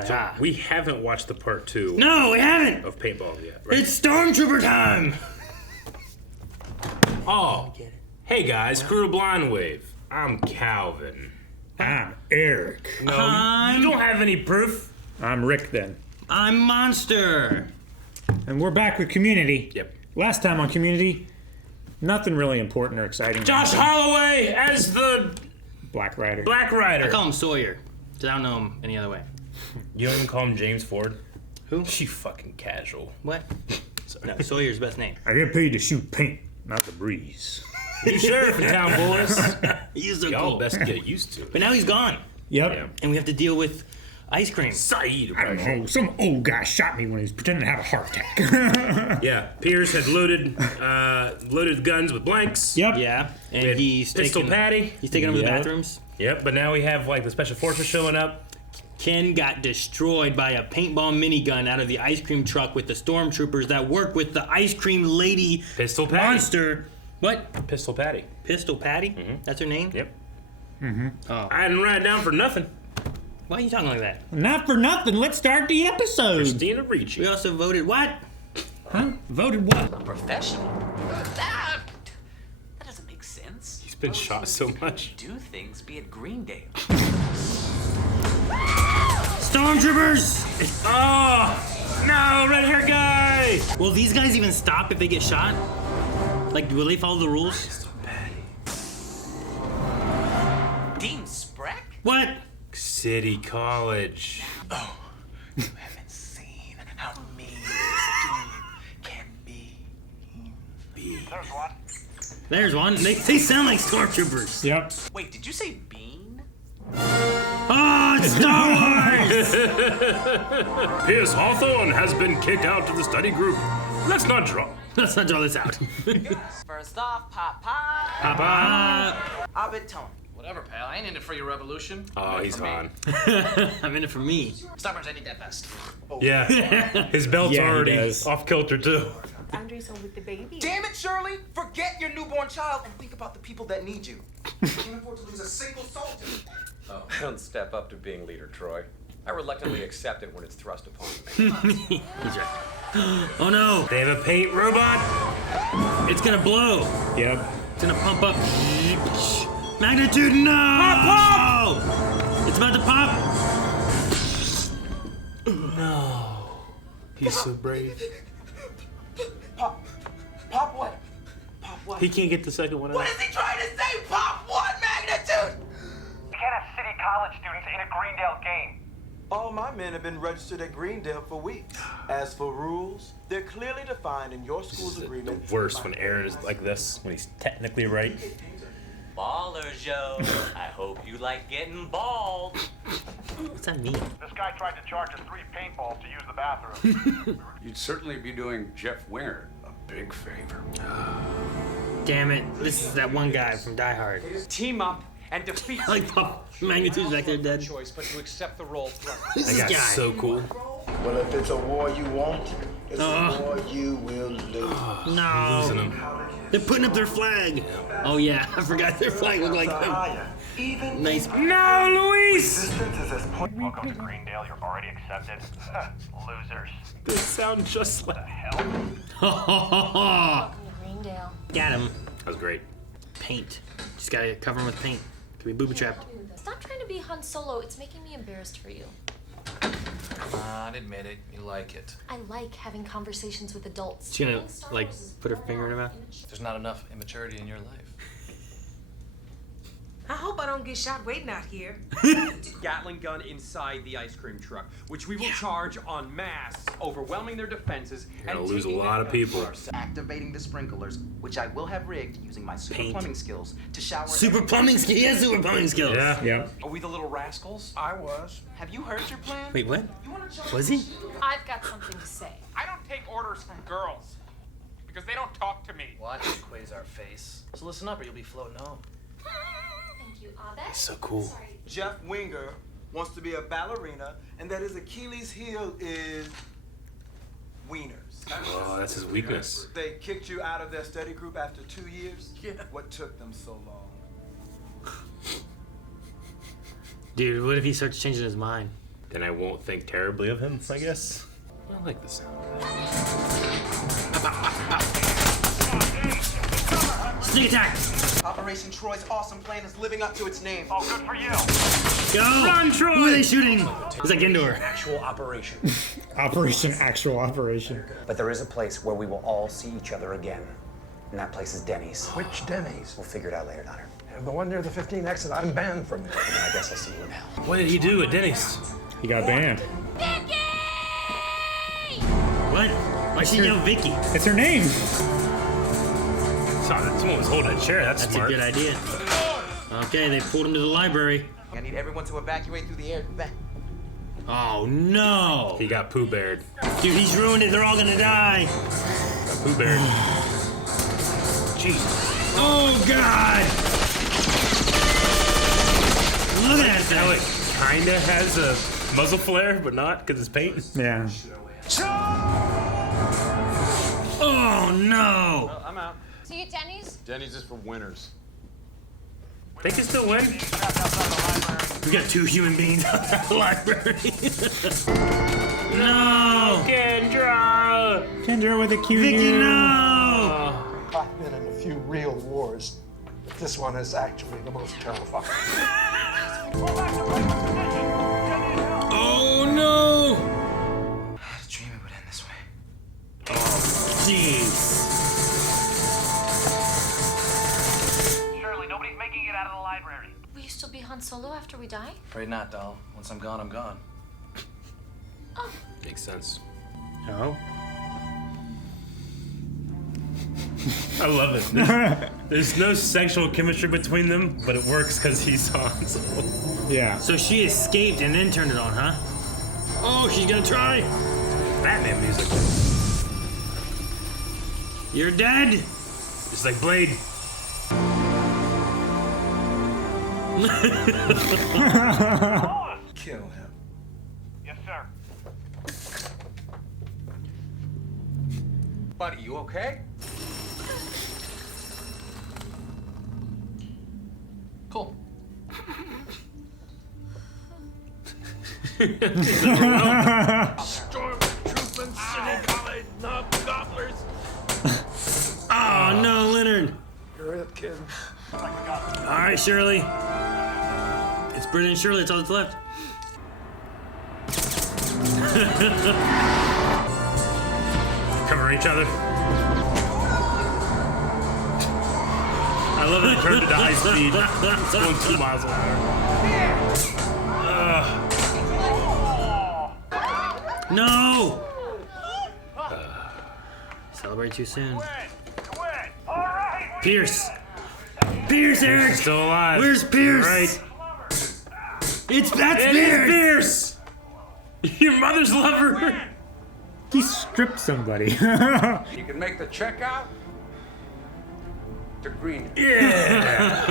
So we haven't watched the part 2. No, we haven't. Of Paintballs yet. Right? It's Stormtrooper time. Oh, hey guys, crew of Blind Wave. I'm Calvin. I'm Eric. No, you don't have any proof. I'm Rick then. I'm Monster. And we're back with Community. Yep. Last time on Community, nothing really important or exciting. Josh Holloway as the Black Rider. Black Rider. I call him Sawyer, because I don't know him any other way. You don't even call him James Ford? Who? She fucking casual. What? No, Sawyer's best name. I get paid to shoot paint, not the breeze. New sheriff in town, boys. He's so Y'all cool. best get used to it. But now he's gone, Yep. Yeah. and we have to deal with ice cream. Saeed. I don't know. Some old guy shot me when he was pretending to have a heart attack. Yeah, Pierce had loaded guns with blanks. Yep. Yeah, We and had he's Pistol taking Patty. He's taking over the Yep. bathrooms. Yep, but now we have like the special forces showing up. Ken got destroyed by a paintball minigun out of the ice cream truck with the stormtroopers that work with the ice cream lady Pistol Patty. monster. What? Pistol Patty. Pistol Patty? Mm-hmm. That's her name? Yep. Oh. I didn't write it down for nothing. Why are you talking like that? Not for nothing. Let's start the episode. Christina Ricci. We also voted what? Huh? Voted what? Professional? That doesn't make sense. He's been shot so much. Do things, be it Greendale. Stormtroopers! Oh no, red hair guy. Will these guys even stop if they get shot? Like, will they follow the rules? Pistol Patty. Dean Spreck? What? City College. Oh, you haven't seen how mean this Dean can be. There's one. They sound like stormtroopers. Yep. Wait, did you say Bean? Oh, it's Star Wars! Pierce Hawthorne has been kicked out of the study group. Let's not draw. Let's not draw this out. First off, pop pop. Papa. Abed Tone. Whatever, pal. I ain't in it for your revolution. Oh, he's for me. on. I'm in it for me. Starburns, I need that vest. Yeah. His belt's Yeah, he already does. off kilter too. Andre's home with the baby. Damn it, Shirley! Forget your newborn child and think about the people that need you. You can't afford to lose a single soldier. Oh, I don't step up to being leader, Troy. I reluctantly accept it when it's thrust upon me. He's right. Oh no! They have a paint robot. It's gonna blow. Yep. It's gonna pump up. Magnitude, no! Pop! It's about to pop. No. He's so brave. Pop. Pop what? Pop what? He can't get the second one What out. is he trying to say? Pop what magnitude? You can't have City College students in a Greendale game. All my men have been registered at Greendale for weeks. As for rules, they're clearly defined in your school's The agreement. worst when Aaron is like this, when he's technically right. Ballers, Joe. I hope you like getting balled. What's that mean? This guy tried to charge us 3 paintballs to use the bathroom. You'd certainly be doing Jeff Winger a big favor. Damn it! This is that one guy from Die Hard. Team up and defeat. I like Pop. Magnitude's back there dead. choice, but to accept the role thrust. Who's That this guy's guy? so cool. Well, if it's a war you want, it's a war you will lose. No. Losing him. They're putting up their flag. Oh yeah, I forgot their flag looked like them. Even Nice. No, Luis! Welcome to Greendale. You're already accepted. Losers. They sound just like. Got Greendale. him. That was great. Paint. Just gotta cover him with paint. Could be booby trapped. Stop trying to be Han Solo. It's making me embarrassed for you. I'd admit it. You like it. I like having conversations with adults. She's gonna Being Star like Wars is put her more finger in her mouth. image. There's not enough immaturity in your life. I hope I don't get shot waiting out here. Gatling gun inside the ice cream truck, which we will charge en masse, overwhelming their defenses You're and gonna lose a taking lot their of people. Activating the sprinklers, which I will have rigged using my super Paint. plumbing skills to shower. Super plumbing skills. He has super plumbing skills. Yeah. Yep. Are we the little rascals? I was. Have you heard your plan? Wait, what? You wanna jump Was he? I've got something to say. I don't take orders from girls because they don't talk to me. Watch it, Quasar face. So listen up or you'll be floating home. Thank you, Abed. So cool. Sorry. Jeff Winger wants to be a ballerina, and that his Achilles heel is wieners. Oh, that's his weakness. They kicked you out of their study group after 2 years? Yeah. What took them so long? Dude, what if he starts changing his mind? Then I won't think terribly of him, I guess. I like the sound. Sneak attack! Operation Troy's awesome plan is living up to its name. Oh, good for you. Go! Run, Troy! Who are they shooting? It's like indoor. Actual operation. Actual operation. But there is a place where we will all see each other again. And that place is Denny's. Which Denny's? We'll figure it out later, Leonard. The one near the 15 exit. I'm banned from it. And I guess I'll see you in hell. What did he do at Denny's? He got banned. What? Why she yell Vicky? It's her name. Someone was holding a chair. That's smart. a good idea. Okay, they pulled him to the library. I need everyone to evacuate through the air. Back. Oh no! He got Pooh Beared. Dude, he's ruined it. They're all gonna die. Got Pooh Beared. Jesus. Oh god! Look at that How thing. it kinda has a muzzle flare, but not because it's paint. Yeah. Oh no! I'm out. See you at Denny's? Denny's is for winners. They can still win. We got 2 human beings at the library. No! Kendra! Kendra with a cute Vicky, U. no! I've been in a few real wars, but this one is actually the most terrifying. Oh no! I had a dream it would end this way. Jeez. Shirley, nobody's making it out of the library. Will you still be Han Solo after we die? Afraid not, doll. Once I'm gone, I'm gone. Oh, Makes sense. No. I love it. There's no sexual chemistry between them, but it works because he's Han Solo. Yeah. So she escaped and then turned it on, huh? Oh, she's gonna try. Batman music. You're dead. Just like Blade. Kill him. Yes, sir. Buddy, you okay? Cool. Stormtrooping City College, knob gobblers. Oh no, Leonard. You're it, kid. All right, Shirley. It's Britta and Shirley. It's all that's left. Covering each other. I love it. It turned into high speed. It's going 2 miles an hour. No. Celebrate too soon. Pierce. Pierce, Eric. He's still alive. Where's Pierce? Right. That's It Pierce. is Pierce. Your mother's lover. He stripped somebody. You can make the check out to Greendale. Yeah.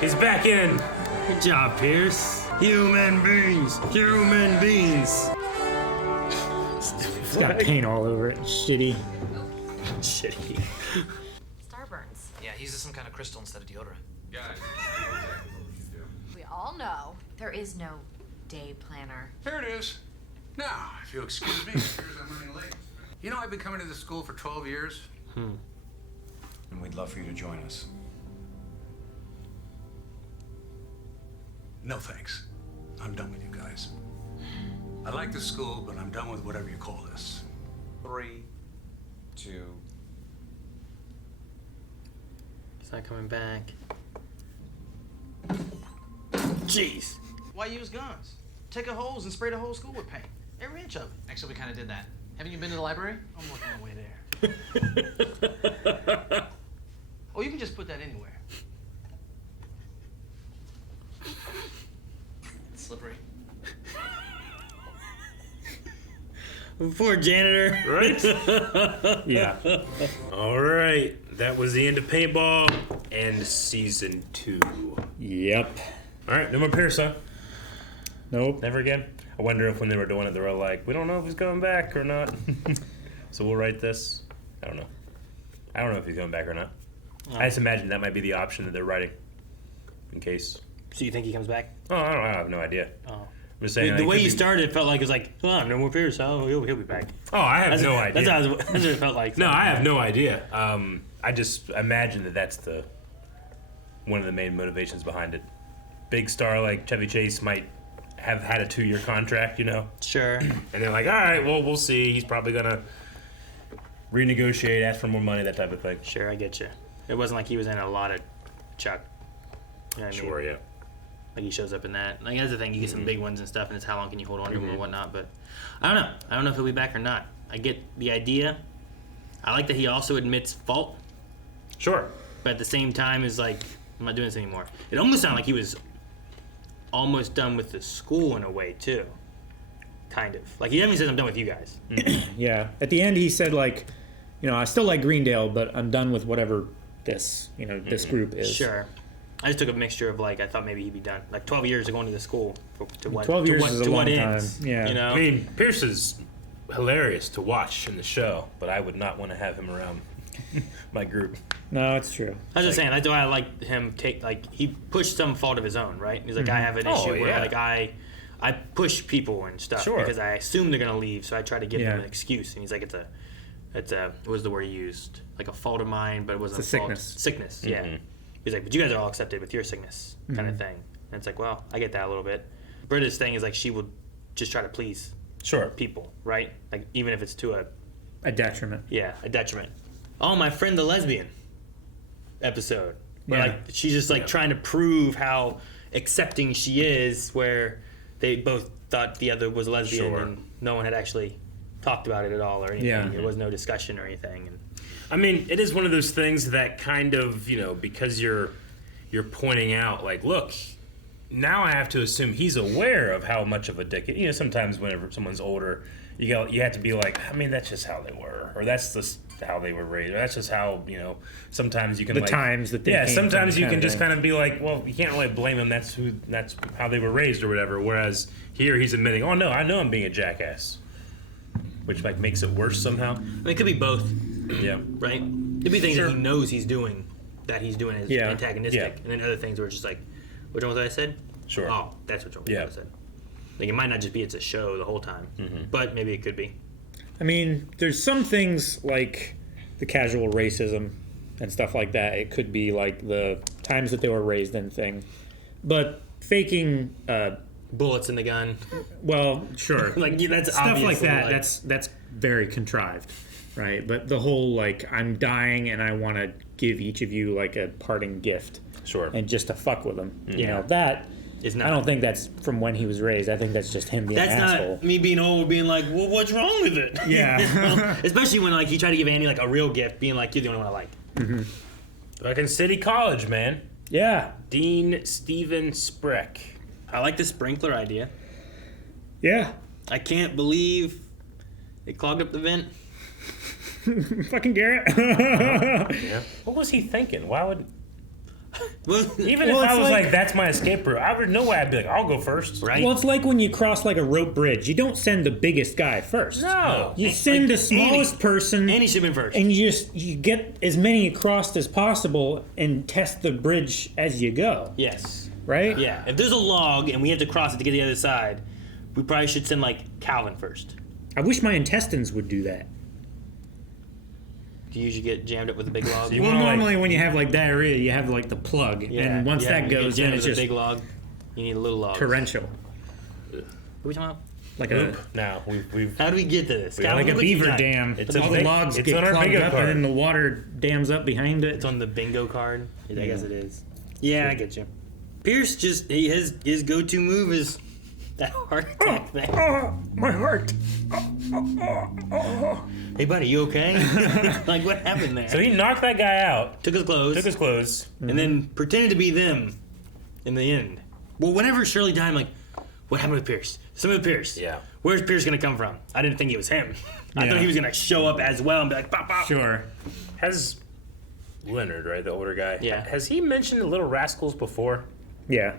He's back in. Good job, Pierce. Human beings. Human beings. It's got paint all over it. Shitty. Shitty. Starburns. Yeah, he uses some kind of crystal instead of deodorant. Guys. We all know there is no day planner. Here it is. Now, if you'll excuse me, it appears I'm running late. You know, I've been coming to this school for 12 years. And we'd love for you to join us. No thanks. I'm done with you guys. I like the school, but I'm done with whatever you call this. 3, 2. It's not coming back. Jeez. Why use guns? Take a hose and spray the whole school with paint. Every inch of it. Actually, we kind of did that. Haven't you been to the library? I'm working my way there. Or you can just put that anywhere. It's slippery. Poor janitor. Right? Yeah. All right. That was the end of Paintball and season 2. Yep. All right. No more Pierce, huh? Nope. Never again? I wonder if when they were doing it, they were like, we don't know if he's coming back or not. So we'll write this. I don't know. I don't know if he's coming back or not. I just imagine that might be the option that they're writing in case So you think he comes back? Oh, I have no idea. Oh. I'm just saying. The like, way you started, it felt like it was like, oh, no more Pierce. Oh, he'll be back. Oh, I have no idea. That's what it felt like. No, I have no idea. I just imagine that's one of the main motivations behind it. Big star like Chevy Chase might have had a 2-year contract, Sure. And they're like, all right, well, we'll see. He's probably gonna renegotiate, ask for more money, that type of thing. Sure, I get you. It wasn't like he was in a lot of Chuck. You know what I mean? Sure, yeah. Like he shows up in that. Like that's the thing. You get some big ones and stuff, and it's how long can you hold on to them or whatnot. But I don't know. I don't know if he'll be back or not. I get the idea. I like that he also admits fault. Sure. But at the same time, is like, I'm not doing this anymore. It almost sounded like he was almost done with the school in a way too. Kind of. Like he definitely says, I'm done with you guys. Yeah. At the end, he said like, I still like Greendale, but I'm done with whatever this, this group is. Sure. I just took a mixture of like I thought maybe he'd be done. Like 12 years of going to the school to what? 12 years is a long time. Ends, Yeah. I mean, Pierce is hilarious to watch in the show, but I would not want to have him around my group. No, it's true. I was just saying that's why I like him he pushed some fault of his own, right? He's like I have an issue where like I push people and stuff because I assume they're gonna leave, so I try to give them an excuse. And he's like, it's a what was the word he used? Like a fault of mine, but it wasn't it's a a fault. sickness. Sickness, yeah. He's like, but you guys are all accepted with your sickness, kind of thing. And it's like, well, I get that a little bit. Britta's thing is like she would just try to please people, right? Like even if it's to a detriment. Yeah, a detriment. Oh, my friend the lesbian episode. Where like she's just like trying to prove how accepting she is, where they both thought the other was a lesbian and no one had actually talked about it at all or anything. Yeah. There was no discussion or anything. And I mean, it is one of those things that kind of, because you're pointing out, like, look, now I have to assume he's aware of how much of a dick. Sometimes whenever someone's older, you have to be like, I mean, that's just how they were, or that's just how they were raised, or that's just how sometimes you can times that they sometimes you can just kind of be like, well, you can't really blame them. That's how they were raised or whatever. Whereas here he's admitting, oh no, I know I'm being a jackass, which makes it worse somehow. I mean, it could be both. Yeah. Right? Could be things that he knows he's doing as antagonistic, Yeah. and then other things where it's just like, which one was I said? Sure. Oh, that's which one was I said. Like it might not just be it's a show the whole time, but maybe it could be. I mean, there's some things like the casual racism and stuff like that. It could be like the times that they were raised in thing, but faking bullets in the gun. Well, sure. That's stuff like that. Like, that's very contrived, right? But the whole like I'm dying and I want to give each of you like a parting gift, and just to fuck with them. That is not. I don't think that's from when he was raised. I think that's just him being an asshole. Not me being old, being like, well, what's wrong with it? Yeah. Especially when like he tried to give Andy like a real gift, being like, you're the only one I like. Like in City College, man. Yeah. Dean Steven Spreck. I like the sprinkler idea. Yeah. I can't believe it clogged up the vent. Fucking Garrett. Yeah. What was he thinking? Why would... Even if I was like, that's my escape route, I would know why I'd be like, I'll go first. Right? Well, it's like when you cross like a rope bridge. You don't send the biggest guy first. No. You send the smallest person. Andy should have been first. And you get as many across as possible and test the bridge as you go. Yes. Right? Yeah. If there's a log and we have to cross it to get to the other side, we probably should send like Calvin first. I wish my intestines would do that. Do you usually get jammed up with a big log? Well, normally when you have like diarrhea, you have like the plug, and once that goes, then it's just a big log. You need a little log. Torrential. What are we talking about? Like a now we've. How do we get to this? Like a beaver dam. All the logs get clogged up, and then the water dams up behind it. It's on the bingo card. I guess it is. Yeah, I get you. Pierce his go-to move is that heart attack thing. My heart. Hey, buddy, you okay? Like, what happened there? So he knocked that guy out. Took his clothes. And then pretended to be them in the end. Well, whenever Shirley died, I'm like, what happened with Pierce? Something with Pierce. Yeah. Where's Pierce going to come from? I didn't think it was him. I thought he was going to show up as well and be like, pop, pop. Sure. Has Leonard, right, the older guy, Yeah. has he mentioned the Little Rascals before? Yeah.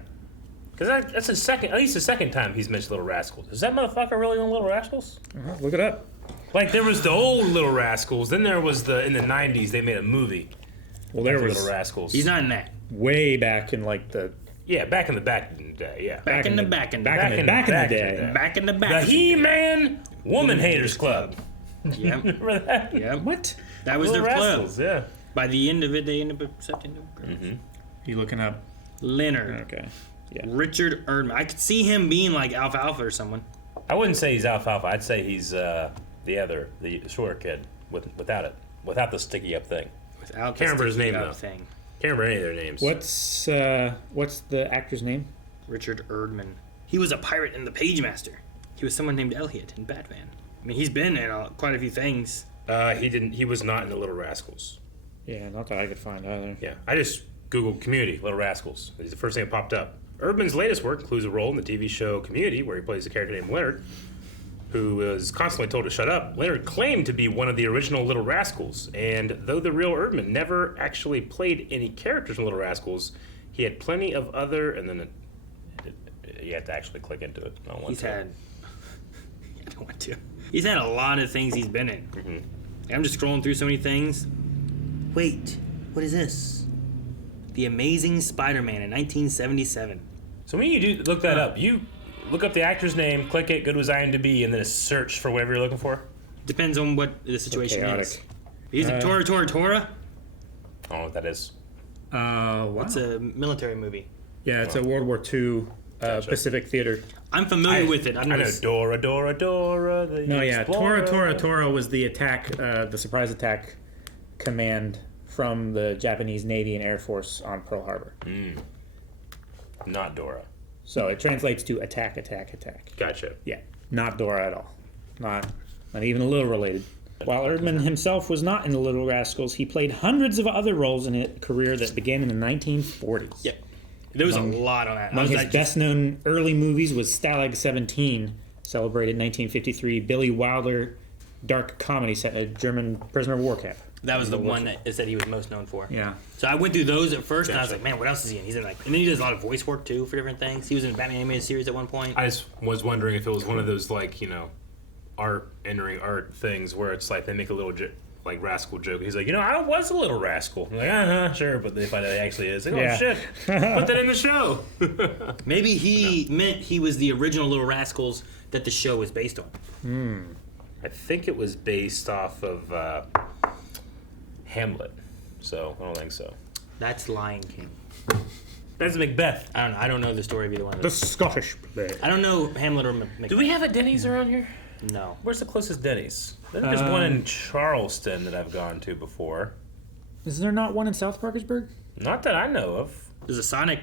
Because that's at least the second time he's mentioned Little Rascals. Is that motherfucker really on Little Rascals? Look it up. Like, there was the old Little Rascals, then there was in the 90s, they made a movie. Well, there was Little Rascals. He's not in that. Way back in like the Yeah, back in the day, yeah. Back in the day. The He-Man Woman Haters Club. Yeah. Remember that? Yeah. What? That was Little their Rascals, club. yeah. By the end of it, they ended up accepting them. Mm-hmm. You looking up? Leonard. Okay. Yeah. Richard Erdman. I could see him being like Alfalfa or someone. I wouldn't say he's Alfalfa. I'd say he's the shorter kid without the sticky up thing. Without Can't remember his name though. Thing. Can't remember any of their names. What's the actor's name? Richard Erdman. He was a pirate in The Pagemaster. He was someone named Elliot in Batman. I mean, he's been in quite a few things. He was not in the Little Rascals. Yeah, not that I could find either. Yeah, I just Googled Community, Little Rascals. He's the first thing that popped up. Erdman's latest work includes a role in the TV show Community, where he plays a character named Leonard, who was constantly told to shut up. Leonard claimed to be one of the original Little Rascals, and though the real Erdman never actually played any characters in Little Rascals, he had plenty of other, and then you have to actually click into it. I don't want to. I don't want to. He's had a lot of things he's been in. Mm-hmm. I'm just scrolling through so many things. Wait, what is this? The Amazing Spider-Man in 1977. So when you do look that up, you look up the actor's name, click it, go to his IMDb, and then search for whatever you're looking for? Depends on what the situation is. Chaotic. He's a Tora. I don't know what that is. Wow. It's a military movie. Yeah, it's a World War II Pacific Theater. I'm familiar with it. I know Dora. The No, yeah, Explorer. Tora was the attack, the surprise attack command from the Japanese Navy and Air Force on Pearl Harbor. Not Dora. So it translates to attack. Gotcha. Yeah, not Dora at all. Not even a little related. While Erdman himself was not in the Little Rascals, he played hundreds of other roles in a career that began in the 1940s. Yep. There was a lot on that. Among his best-known early movies was Stalag 17, celebrated 1953, Billy Wilder dark comedy set in a German prisoner of war camp. That was the one that it said he was most known for. Yeah. So I went through those at first, and I was like, man, what else is he in? He's in and then he does a lot of voice work too for different things. He was in a Batman animated series at one point. I just was wondering if it was one of those art things where it's like they make a little rascal joke. He's like, I was a little rascal. I'm like, sure, but they find out he actually is. Like, oh shit, put that in the show. Maybe he meant he was the original Little Rascals that the show was based on. I think it was based off of Hamlet, so I don't think so. That's Lion King. That's Macbeth. I don't know the story of either one of The those. Scottish play. I don't know Hamlet or Macbeth. Do we have a Denny's around here? No. Where's the closest Denny's? I think there's one in Charleston that I've gone to before. Is there not one in South Parkersburg? Not that I know of. There's a Sonic.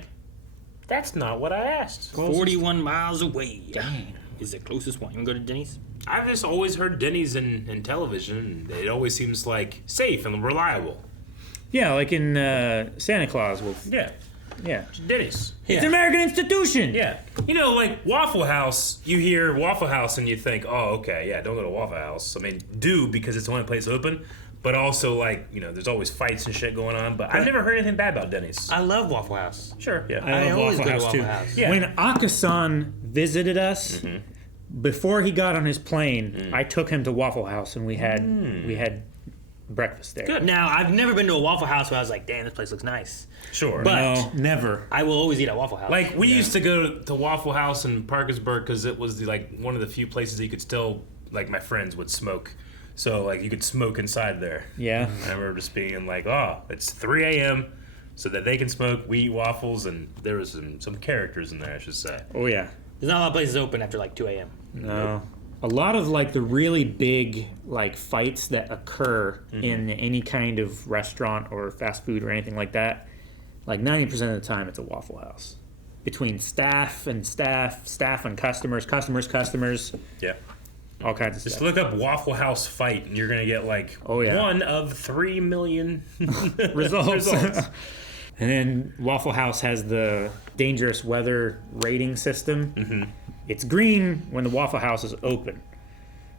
That's not what I asked. 41 miles away. Dang. Is the closest one. You want to go to Denny's? I've just always heard Denny's in television. It always seems like safe and reliable. Yeah, like in Santa Claus with... Yeah. Denny's. It's an American institution! Yeah. Like Waffle House, you hear Waffle House and you think, oh, okay, yeah, don't go to Waffle House. I mean, do because it's the only place open. But also, there's always fights and shit going on. But I've never heard anything bad about Denny's. I love Waffle House. Sure, yeah. I love always Waffle go to House, too. Waffle House. Yeah. When Akasan visited us, before he got on his plane, I took him to Waffle House and we had breakfast there. Good. Now, I've never been to a Waffle House where I was like, damn, this place looks nice. Sure. But No, never. I will always eat at Waffle House. Like, we used to go to Waffle House in Parkersburg because it was one of the few places that you could still, my friends would smoke. So, you could smoke inside there. Yeah. I remember just being like, oh, it's 3 a.m. so that they can smoke, we eat waffles, and there was some characters in there, I should say. Oh, yeah. There's not a lot of places open after 2 a.m. No. A lot of the really big fights that occur in any kind of restaurant or fast food or anything like that, 90% of the time it's a Waffle House. Between staff and customers. Yeah. All kinds of Just stuff. look up Waffle House fight, and you're going to get 1 of 3 million results. And then Waffle House has the dangerous weather rating system. It's green when the Waffle House is open.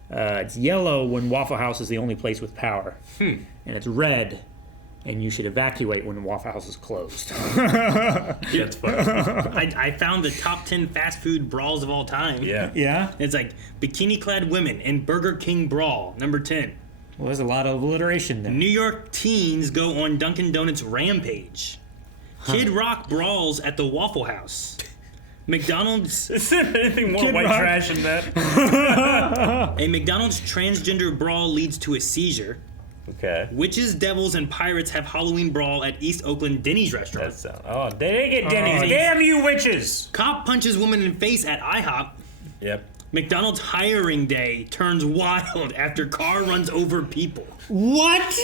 It's yellow when Waffle House is the only place with power. And it's red, and you should evacuate when the Waffle House is closed. That's funny. I found the top 10 fast food brawls of all time. Yeah. Yeah? It's bikini-clad women in Burger King brawl, number 10. Well, there's a lot of alliteration there. New York teens go on Dunkin' Donuts rampage. Kid Rock brawls at the Waffle House. McDonald's. Is there anything more Kid white Rock. trash than that? A McDonald's transgender brawl leads to a seizure. Okay. Witches, devils, and pirates have Halloween brawl at East Oakland Denny's restaurant. Oh, they get Denny's. Damn you, witches! Cop punches woman in face at IHOP. Yep. McDonald's hiring day turns wild after car runs over people. What?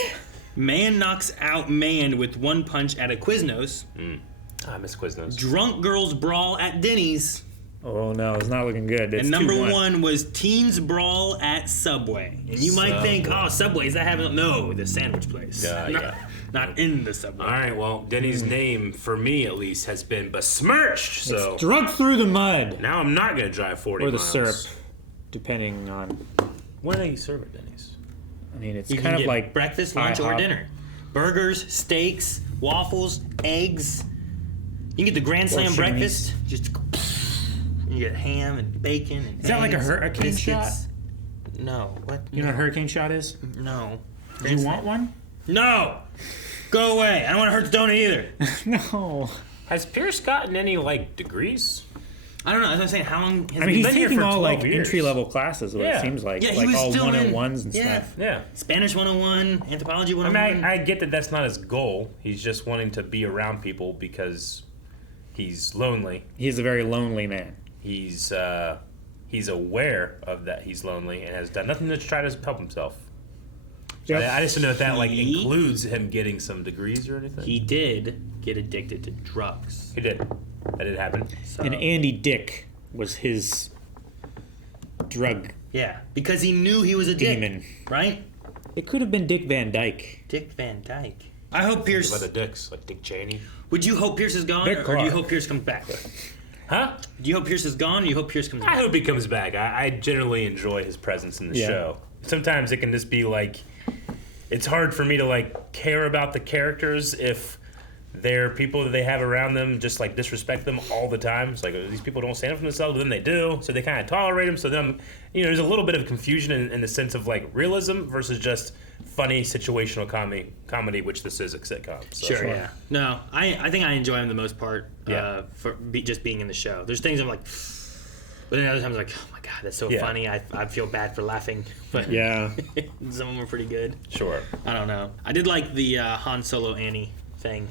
Man knocks out man with one punch at a Quiznos. I miss Quiznos. Drunk girls brawl at Denny's. Oh no, it's not looking good. It's And number 2-1. one was teens brawl at Subway. And you might think, oh, Subway, is that having... No, the sandwich place. Not in the Subway. All right, well, Denny's name, for me at least, has been besmirched. So It's drunk through the mud. now I'm not going to drive 40 Or the miles. syrup, depending on. What do they serve at Denny's? I mean, it's You kind can of get like breakfast, lunch, or IHOP. dinner. Burgers, steaks, waffles, eggs. You can get the Grand Slam Portion breakfast. Just you get ham and bacon and Is that like a eggs, hurricane shot? biscuits. No. What? You know what a hurricane shot is? No. Do you want one? No. Go away. I don't want to hurt the donut either. No. Has Pierce gotten any, like, degrees? I don't know. As I'm saying, how long has I mean, he he's been here taking for all 12 like years. entry level classes. What Yeah. it seems like, Yeah, he like was all still in 101s and yeah. stuff. Yeah. Spanish 101, anthropology I 101. mean, I get that that's not his goal. He's just wanting to be around people because he's lonely. He's a very lonely man. He's aware of that he's lonely and has done nothing to try to help himself. So Yep. I just don't know if that like He- includes him getting some degrees or anything. He did get addicted to drugs. He did. That did happen. So, And Andy Dick was his drug yeah, because he knew he was a dick, demon. right? It could have been Dick Van Dyke. Dick Van Dyke. I hope Pierce. About the dicks, like Dick Cheney. Would you hope Pierce is gone, Dick or do you Clark. hope Pierce comes back? Huh? Do you hope Pierce is gone, or do you hope Pierce comes I back? hope he comes back. I generally enjoy his presence in the Yeah. show. Sometimes it can just be like, it's hard for me to like care about the characters if they're people that they have around them just like disrespect them all the time. It's like these people don't stand up for themselves, but then they do, so they kind of tolerate them. So then, there's a little bit of confusion in the sense of like realism versus just funny situational comedy, which this is a sitcom. So. Sure, yeah. No, I think I enjoy him the most part. Yeah. For just being in the show. There's things I'm like, but then other times I'm like, oh my god, that's so Yeah. funny. I feel bad for laughing, but Yeah. some of them are pretty good. Sure. I don't know. I did like the Han Solo Annie thing.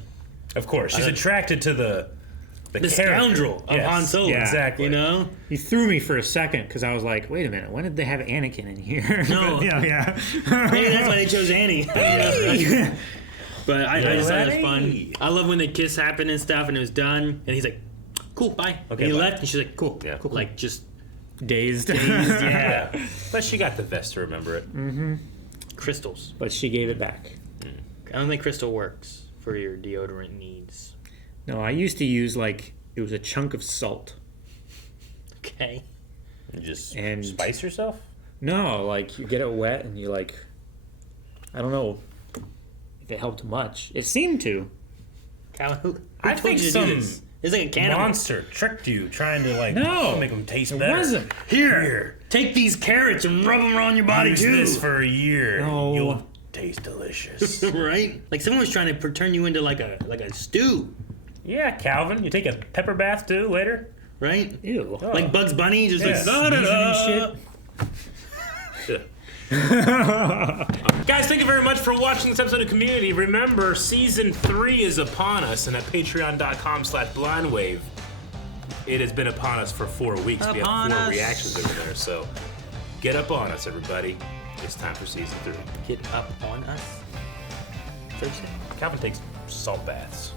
Of course, she's attracted to the character. Scoundrel of Yes. Han Solo. Yeah. Exactly. You know? He threw me for a second because I was like, wait a minute, when did they have Anakin in here? No. yeah. Maybe that's why they chose Annie. But I just thought it was fun. Annie. I love when the kiss happened and stuff, and it was done, and he's like, "Cool, bye." Okay, and he bye. left, and she's like, "Cool, Yeah. cool." Like just Dazed. yeah, But she got the vest to remember it. crystals. But she gave it back. I don't think crystal works for your deodorant needs. No, I used to use it was a chunk of salt. Okay. And just And- spice yourself. No, like you get it wet and you I don't know if it helped much. It seemed to. Cal, who I told think you to some do this? It's like a cannibal. monster tricked you, trying to No, make them taste it better. wasn't. Here, take these carrots and rub them around your body Use too. this for a year. No. You'll taste delicious. Right? Like someone was trying to turn you into like a stew, Yeah, Calvin. You take a pepper bath too later. right? Ew. Like Bugs Bunny, just Yes. like da-da-da. Guys, thank you very much for watching this episode of Community. Remember, season 3 is upon us, and at patreon.com/blindwave, it has been upon us for 4 weeks. We Upon have 4 us. reactions over there, so get up on us, everybody. It's time for season 3. Get up on us. Thursday. Calvin takes salt baths.